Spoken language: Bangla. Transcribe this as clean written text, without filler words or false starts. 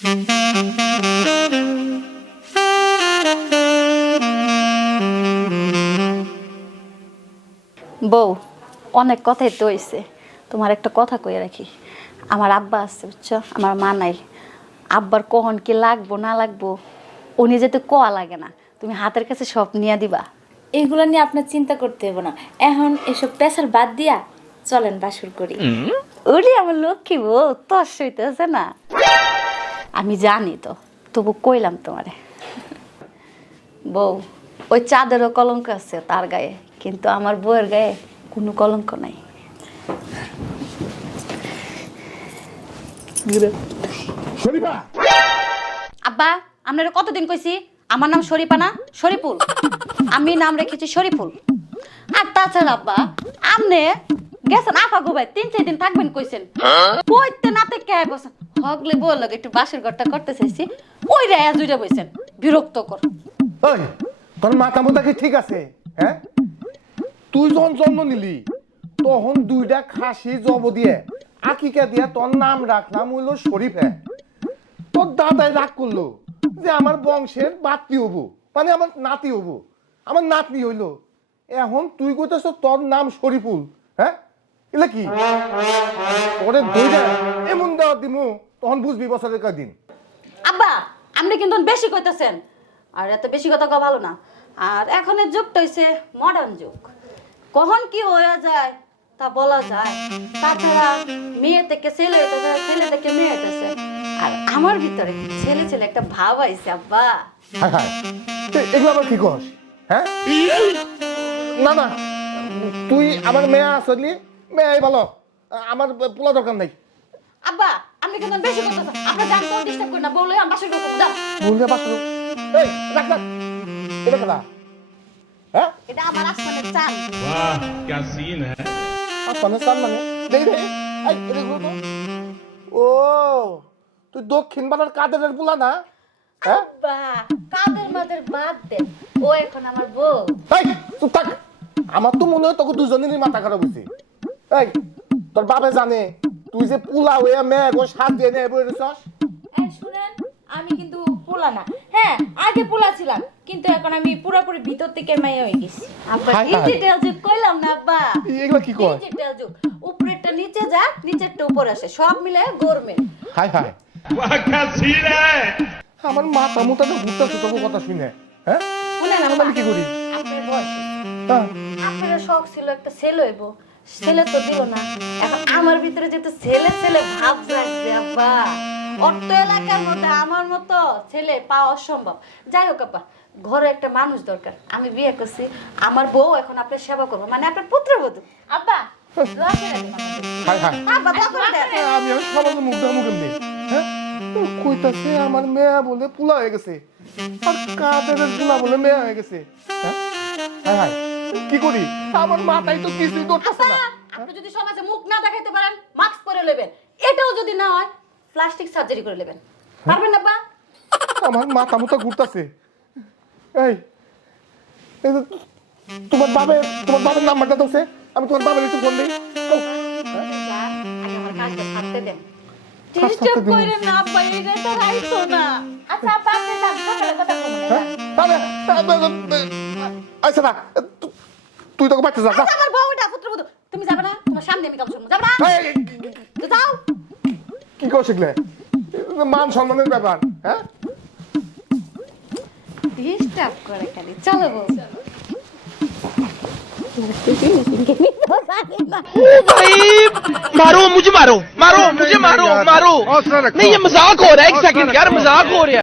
বউ, অনেক কথাই তো হইছে, তোমার একটা কথা কইয়া রাখি। আমার আব্বা আছে বুঝছো, আমার মা নাই। আব্বার কখন কি লাগবো না লাগবো উনি যেতে কোয়া লাগে না, তুমি হাতের কাছে সব নিয়ে দিবা। এগুলো নিয়ে আপনার চিন্তা করতে হবে না। এখন এসব পেশার বাদ দিয়া চলেন বাসর করি। ওরে আমার লক্ষ্মী বউ, তোর সইতেছে না। আমি জানি তো, তবু কইলাম তোমারে। বউ, ওই চাঁদেরও কলঙ্ক আছে তার গায়ে, কিন্তু আমার বউয়ের গায়ে কোনো কলঙ্ক নাই। আব্বা, আপনারা কতদিন কইছি আমার নাম শরীফা না শরীফুল? আমি নাম রেখেছি শরীফুল। আর তাছাড়া আব্বা, আপনি গেছেন আফা গোবাই 3-4 দিন থাকবেন কইছেন, কইতে না থেকে বসেন হগলে বল একটু বাসের ঘরটা করতে চাইছি, ওই রায়া দুইটা বইছেন বিরক্ত কর। ওই তোর মাথা মোটা কি ঠিক আছে? হ্যাঁ, তুই যখন জন্ম নিলি তখন 2টা খাসি জব দিয়ে আকিকা দিয়া তোর নাম রাখলাম হইলো শরীফ। হ্যাঁ, তোর দাদাই রাগ করলো যে আমার বংশের বাতি হবো, মানে আমার নাতি হবো, আমার নাতনি হইলো। এখন তুই কইতেছ তোর নাম শরীফুল। হ্যাঁ, এলা কি ওরে দুইটা এমন দেওয়া দিমু তখন বুঝবি বছরের কয়দিন। আব্বা, আপনি কিন্তু বেশি কইতেছেন, আর এত বেশি কথা কওয়া ভালো না। আর এখনের যুগটা হইছে মডার্ন যুগ, কখন কি হয়ে যায় তা বলা যায়। তাছাড়া মেয়ে থেকে ছেলে হইতেছে, ছেলে থেকে মেয়ে হইতেছে, আর আমার ভিতরে ছেলে ছেলে একটা ভাব আইছে আব্বা। হ্যাঁ হ্যাঁ, এগুলো আবার কি কস? হ্যাঁ, না না, তুই আমার মেয়ে আসলি, মেয়ে ভালো, আমার পোলা দরকার নাই। আব্বা, আপনি কিন্তু বেশি কইতেছেন, আপনি জান তো ডিস্টার্ব করেন না, বলে আমার বাসায় ঢুকুন যাও। বললে বাসু এই রাখ রাখ, এটা কথা। হ্যাঁ, এটা আমার আসমানের চাল। वाह क्या सीन है। আসমানে চান মানে দেই রে, এই এটা গুলো তো। ও, তুই দক্ষিণ বানার কাদের পোলা না? হ্যাঁ, আব্বা, কাদের মাদের বাদ দেন, ও এখন আমার বউ। এই চুপ থাক, আমার তো মনে হয় তোকে দুজনেরই মাথা খারাপ হয়েছে। এই তোর বাপে জানে তুই যে পোলা হয়ে মেয়ে গো সাত দিয়ে নেই বলে রেছস? শুনেন, আমি কিন্তু পোলা না। হ্যাঁ, আগে পোলা ছিলাম, কিন্তু এখন আমি পুরোপুরি ভিতর থেকে মাইয়া হয়ে গেছি। আব্বা, হাই, হাই। ডিজিটাল যুগ কইলাম না আব্বা, এগুলো কি কয়? ডিজিটাল যুগ। উপরেরটা নিচে যা, নিচেরটা উপরে আসে, সব মিলে গরমে। হাই হাই, वाह क्या सीन है। আমার মাথা মুটাটা ঘুরতেছে তোর কথা শুনে। হ্যাঁ, শুনেন আমরা আব্বা, কি করি? আপনার বয়স, হ্যাঁ, আপনার শখ ছিল একটা ছেলে হইব, ছেলে তো দিল না। এখন আমার ভিতরে যেহেতু ছেলে ছেলে ভাব লাগছে আব্বা, অর্থ এলাকার মধ্যে আমার মতো ছেলে পাওয়া অসম্ভব। যাই হোক আব্বা, ঘরে একটা মানুষ দরকার। আমি বিয়ে করছি, আমার বউ এখন আপনার সেবা করবো, মানে আপনার পুত্রবধূ। আব্বা, দোয়া করে দিন আমাদের। হাই হাই, আব্বা, দোয়া করে দেন। আমি আর সমাজ মুখ মুখে নেই। হ্যাঁ, তো কইতাছে আমার মেয়ে বলে পোলা হয়ে গেছে, আর কাদের পোলা বলে মেয়ে হয়ে গেছে। হ্যাঁ, হাই হাই, কি করি? আমার মাথায় তো কিছুই ধরতেছে না। আপনি যদি সমাজে মুখ না দেখাইতে পারেন, মাস্ক পরে নেবেন। এটাও যদি না হয়, প্লাস্টিক সার্জারি করে নেবেন। পারবেন না বা? আমার মাথা মুথা ঘুরতেছে। এই এই যে তোমার বাবার নাম্বারটা দছে, আমি তোমার বাবার একটু ফোন দিই। আগে আমার কাজটা ছাড়তে দেন। কাজ ছাড়তে ডিস্টার্ব দিন। কইরেন না আব্বা, এটা তো রাইতো না। আচ্ছা আব্বা, আপনি যান, সকালে কথা বলবো না। আচ্ছা না, তুই তোকে বাচ্চা যা। আচ্ছা, আমার বউটা পুত্রবধূ, তুমি যাবে না? তোমার সামনে আমি কাম শুনবো, যাবে না? তো যাও। কি কর শিখলে? মান সম্মানের ব্যাপার। হ্যাঁ, ডিস্টার্ব করে খালি। চলো বউ। मारो मुझे मारो मारो मुझे मारो मारो नहीं ये मजाक हो रहा है एक सेकंड यार मजाक हो रहा है